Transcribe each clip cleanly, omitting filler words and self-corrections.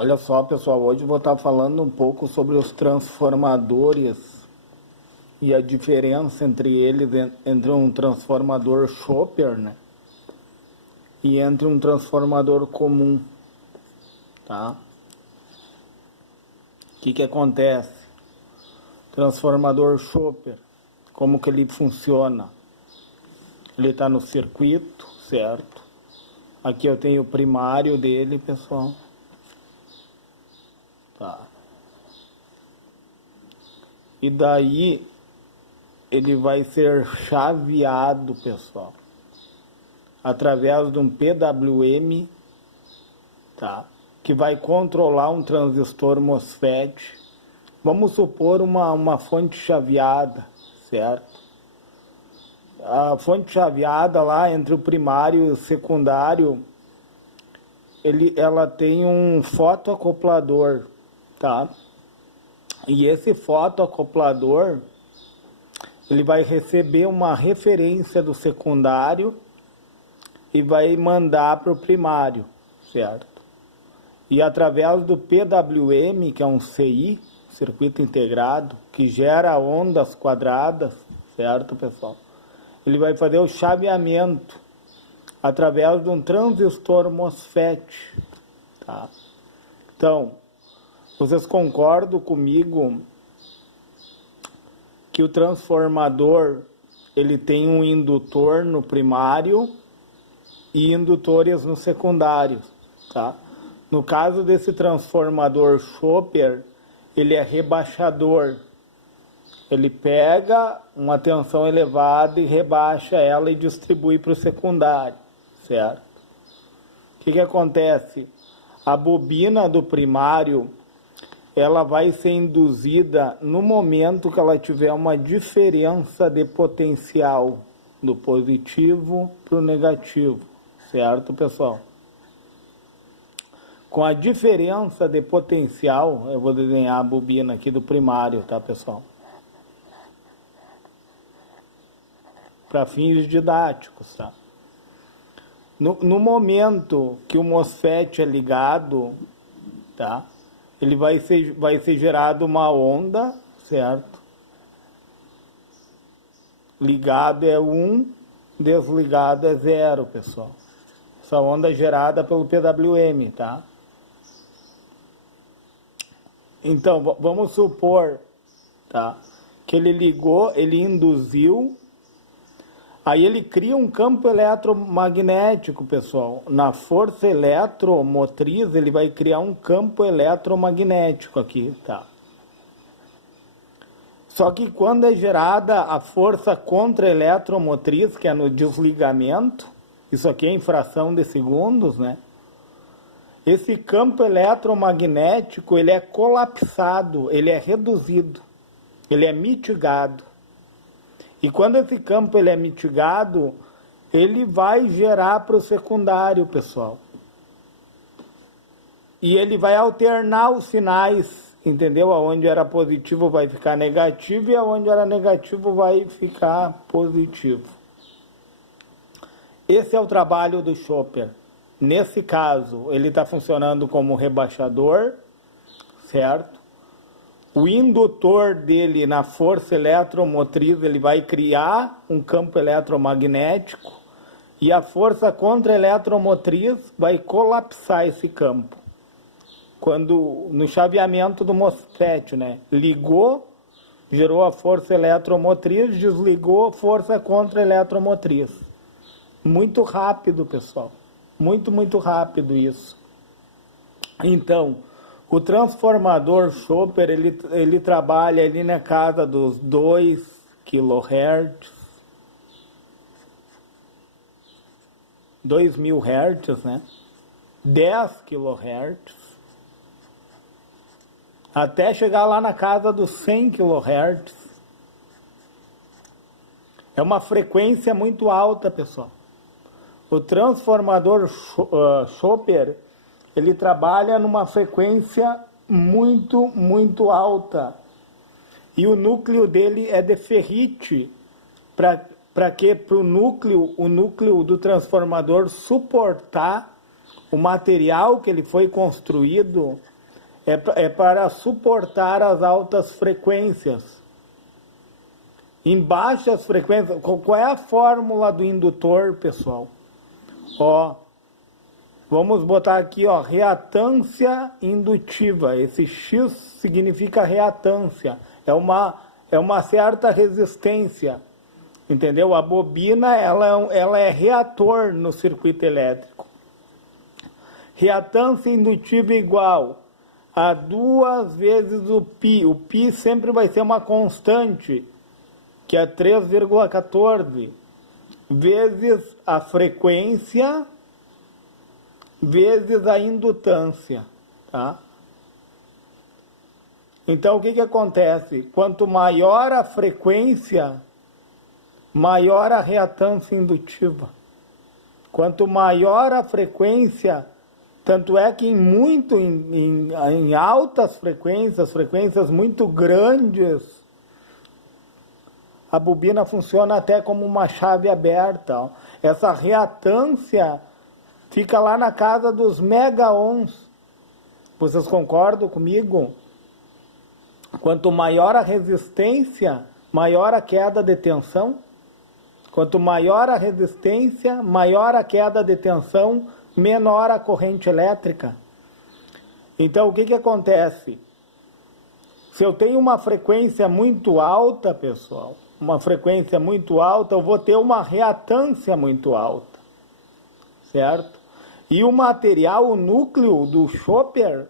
Olha só, pessoal, hoje eu vou estar falando um pouco sobre os transformadores e a diferença entre eles, entre um transformador chopper, né, e entre um transformador comum, tá? O que acontece? Transformador chopper, como que ele funciona? Ele está no circuito, certo? Aqui eu tenho o primário dele, pessoal. Tá. E daí ele vai ser chaveado, pessoal, através de um PWM, tá? Que vai controlar um transistor MOSFET. Vamos supor uma fonte chaveada, certo? A fonte chaveada lá entre o primário e o secundário, ela tem um fotoacoplador, tá? E esse fotoacoplador, ele vai receber uma referência do secundário e vai mandar para o primário, certo? E através do PWM, que é um CI, circuito integrado, que gera ondas quadradas, certo, pessoal? Ele vai fazer o chaveamento através de um transistor MOSFET, tá? Então, vocês concordam comigo que o transformador, ele tem um indutor no primário e indutores no secundário, tá? No caso desse transformador chopper, ele é rebaixador. Ele pega uma tensão elevada e rebaixa ela e distribui para o secundário, certo? O que acontece? A bobina do primário, ela vai ser induzida no momento que ela tiver uma diferença de potencial do positivo para o negativo, certo, pessoal? Com a diferença de potencial, eu vou desenhar a bobina aqui do primário, tá, pessoal? Para fins didáticos, tá? No momento que o MOSFET é ligado, tá? Ele vai ser gerado uma onda, certo? Ligado é 1, desligado é 0, pessoal. Essa onda é gerada pelo PWM, tá? Então, vamos supor, tá, que ele ligou, ele induziu, aí ele cria um campo eletromagnético, pessoal. Na força eletromotriz, ele vai criar um campo eletromagnético aqui, tá? Só que quando é gerada a força contra-eletromotriz, que é no desligamento, isso aqui é em fração de segundos, né? Esse campo eletromagnético, ele é colapsado, ele é reduzido, ele é mitigado. E quando esse campo ele é mitigado, ele vai gerar para o secundário, pessoal. E ele vai alternar os sinais, entendeu? Aonde era positivo vai ficar negativo e aonde era negativo vai ficar positivo. Esse é o trabalho do chopper. Nesse caso, ele está funcionando como rebaixador, certo? O indutor dele, na força eletromotriz, ele vai criar um campo eletromagnético e a força contra-eletromotriz vai colapsar esse campo. Quando, no chaveamento do MOSFET, né? Ligou, gerou a força eletromotriz, desligou, força contra-eletromotriz. Muito rápido, pessoal. Muito rápido isso. Então, o transformador chopper, ele trabalha ali na casa dos 2 kHz, 2.000 Hz, né? 10 kHz, até chegar lá na casa dos 100 kHz. É uma frequência muito alta, pessoal. O transformador chopper, ele trabalha numa frequência muito alta. E o núcleo dele é de ferrite, para que para o núcleo do transformador suportar o material que ele foi construído é para suportar as altas frequências. Em baixas frequências, qual é a fórmula do indutor, pessoal? Ó, vamos botar aqui, ó, reatância indutiva. Esse X significa reatância. É uma certa resistência. Entendeu? A bobina, ela é reator no circuito elétrico. Reatância indutiva igual a 2 vezes o π. O π sempre vai ser uma constante, que é 3,14, vezes a frequência, vezes a indutância, tá? Então, o que acontece? Quanto maior a frequência, maior a reatância indutiva. Quanto maior a frequência, tanto é que em altas frequências muito grandes, a bobina funciona até como uma chave aberta. Ó. Essa reatância fica lá na casa dos megaohms. Vocês concordam comigo? Quanto maior a resistência, maior a queda de tensão. Quanto maior a resistência, maior a queda de tensão, menor a corrente elétrica. Então, o que acontece? Se eu tenho uma frequência muito alta, pessoal, uma frequência muito alta, eu vou ter uma reatância muito alta, certo? E o material, o núcleo do chopper,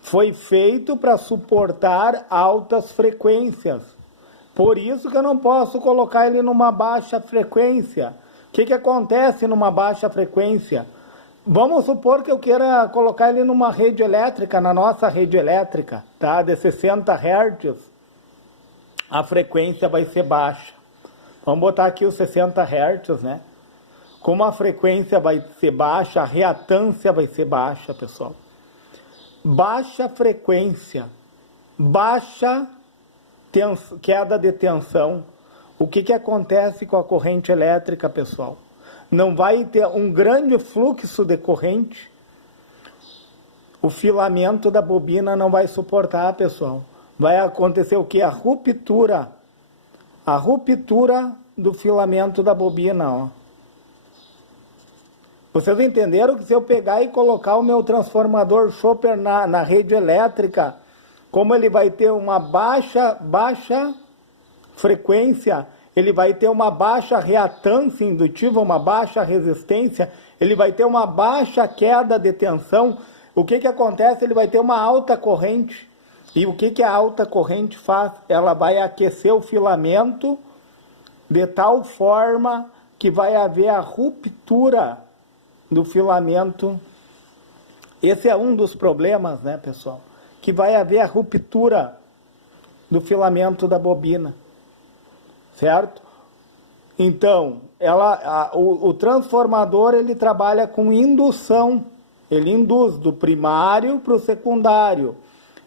foi feito para suportar altas frequências. Por isso que eu não posso colocar ele numa baixa frequência. O que acontece numa baixa frequência? Vamos supor que eu queira colocar ele numa rede elétrica, na nossa rede elétrica, tá? De 60 Hz, a frequência vai ser baixa. Vamos botar aqui os 60 Hz, né? Como a frequência vai ser baixa, a reatância vai ser baixa, pessoal. Baixa frequência, baixa queda de tensão. O que acontece com a corrente elétrica, pessoal? Não vai ter um grande fluxo de corrente. O filamento da bobina não vai suportar, pessoal. Vai acontecer o que? A ruptura do filamento da bobina, ó. Vocês entenderam que se eu pegar e colocar o meu transformador chopper na rede elétrica, como ele vai ter uma baixa frequência, ele vai ter uma baixa reatância indutiva, uma baixa resistência, ele vai ter uma baixa queda de tensão. O que acontece? Ele vai ter uma alta corrente. E o que a alta corrente faz? Ela vai aquecer o filamento de tal forma que vai haver a ruptura do filamento. Esse é um dos problemas, né, pessoal? Que vai haver a ruptura do filamento da bobina, certo? Então, o transformador, ele trabalha com indução. Ele induz do primário para o secundário.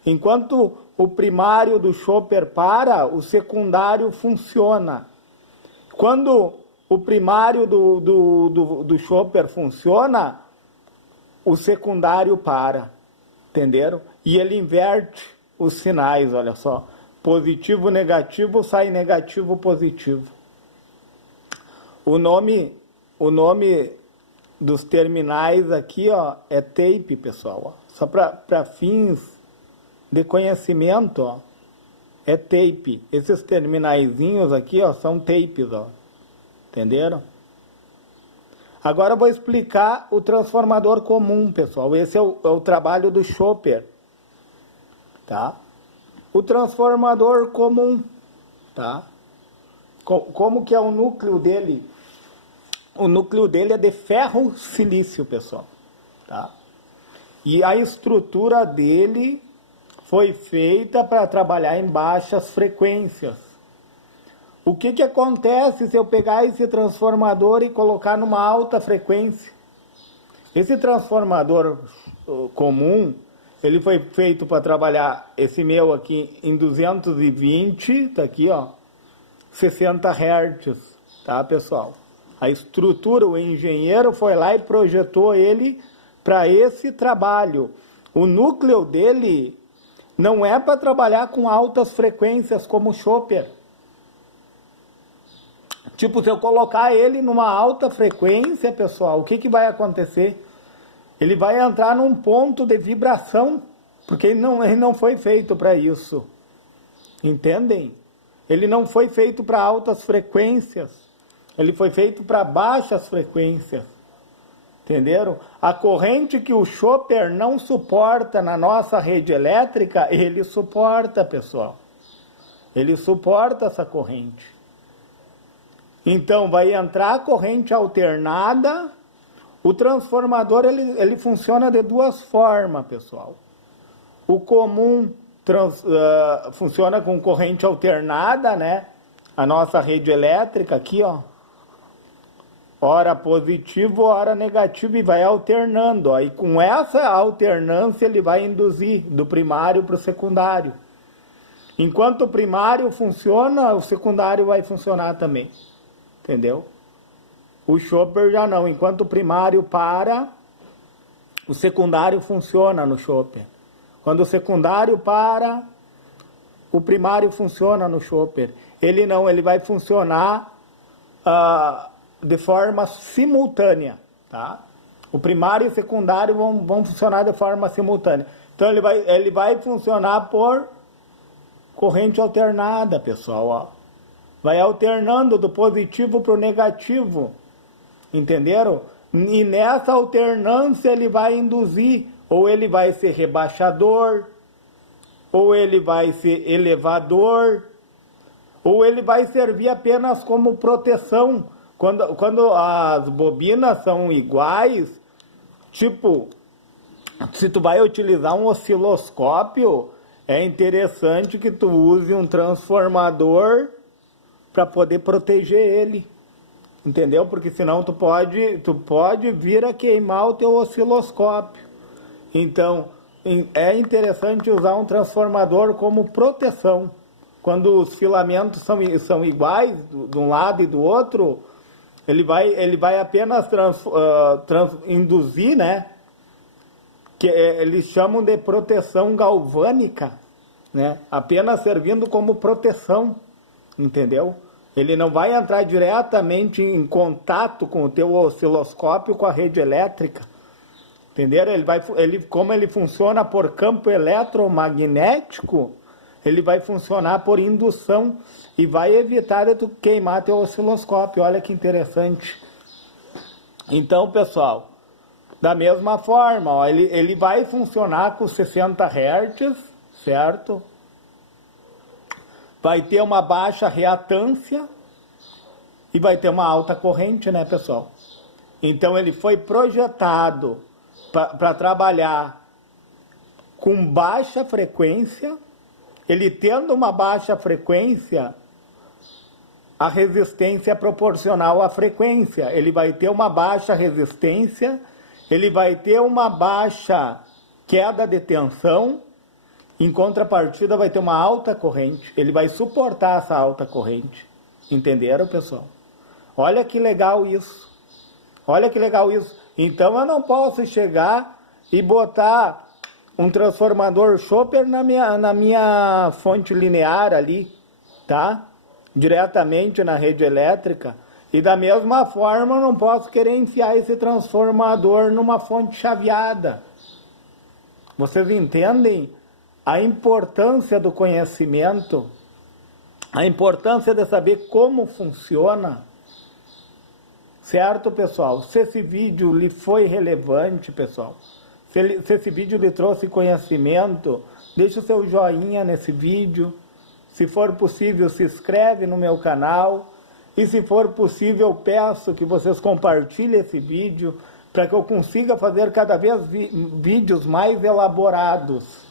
Enquanto o primário do chopper para, o secundário funciona. Quando o primário do chopper funciona, o secundário para. Entenderam? E ele inverte os sinais, olha só. Positivo, negativo, sai negativo, positivo. O nome dos terminais aqui, ó, é tape, pessoal. Ó. Só para fins de conhecimento, ó, é tape. Esses terminaizinhos aqui, ó, são tapes, ó. Entenderam? Agora eu vou explicar o transformador comum, pessoal. Esse é o trabalho do chopper, tá? O transformador comum, tá? Como que é o núcleo dele? O núcleo dele é de ferro silício, pessoal, tá? E a estrutura dele foi feita para trabalhar em baixas frequências. O que acontece se eu pegar esse transformador e colocar numa alta frequência? Esse transformador comum, ele foi feito para trabalhar, esse meu aqui, em 220, tá aqui, ó, 60 Hz, tá, pessoal? A estrutura, o engenheiro foi lá e projetou ele para esse trabalho. O núcleo dele não é para trabalhar com altas frequências como o chopper. Tipo, se eu colocar ele numa alta frequência, pessoal, o que vai acontecer? Ele vai entrar num ponto de vibração, porque ele não foi feito para isso. Entendem? Ele não foi feito para altas frequências. Ele foi feito para baixas frequências. Entenderam? A corrente que o chopper não suporta na nossa rede elétrica, ele suporta, pessoal. Ele suporta essa corrente. Então, vai entrar a corrente alternada. O transformador, ele funciona de duas formas, pessoal. O comum funciona com corrente alternada, né? A nossa rede elétrica aqui, ó. Hora positivo, hora negativo, e vai alternando. Aí com essa alternância ele vai induzir do primário para o secundário. Enquanto o primário funciona, o secundário vai funcionar também. Entendeu? O chopper já não. Enquanto o primário para, o secundário funciona no chopper. Quando o secundário para, o primário funciona no chopper. Ele não, ele vai funcionar de forma simultânea, tá? O primário e o secundário vão funcionar de forma simultânea. Então ele vai funcionar por corrente alternada, pessoal, ó. Vai alternando do positivo para o negativo, entenderam? E nessa alternância ele vai induzir, ou ele vai ser rebaixador, ou ele vai ser elevador, ou ele vai servir apenas como proteção. Quando as bobinas são iguais, tipo, se tu vai utilizar um osciloscópio, é interessante que tu use um transformador para poder proteger ele, entendeu? Porque senão tu pode vir a queimar o teu osciloscópio. Então, é interessante usar um transformador como proteção. Quando os filamentos são iguais, de um lado e do outro, ele vai apenas induzir, né? Que eles chamam de proteção galvânica, né? Apenas servindo como proteção, entendeu? Ele não vai entrar diretamente em contato com o teu osciloscópio, com a rede elétrica, entenderam? Como ele funciona por campo eletromagnético, ele vai funcionar por indução e vai evitar de tu queimar teu osciloscópio. Olha que interessante. Então, pessoal, da mesma forma, ó, ele vai funcionar com 60 Hz, certo? Vai ter uma baixa reatância e vai ter uma alta corrente, né, pessoal? Então, ele foi projetado para trabalhar com baixa frequência. Ele tendo uma baixa frequência, a resistência é proporcional à frequência. Ele vai ter uma baixa resistência, ele vai ter uma baixa queda de tensão, em contrapartida vai ter uma alta corrente. Ele vai suportar essa alta corrente. Entenderam, pessoal? Olha que legal isso. Olha que legal isso. Então eu não posso chegar e botar um transformador chopper na minha fonte linear ali, tá? Diretamente na rede elétrica. E da mesma forma eu não posso querer enfiar esse transformador numa fonte chaveada. Vocês entendem a importância do conhecimento? A importância de saber como funciona? Certo, pessoal? Se esse vídeo lhe foi relevante, pessoal, se esse vídeo lhe trouxe conhecimento, deixa o seu joinha nesse vídeo. Se for possível, se inscreve no meu canal. E se for possível, peço que vocês compartilhem esse vídeo para que eu consiga fazer cada vez vídeos mais elaborados.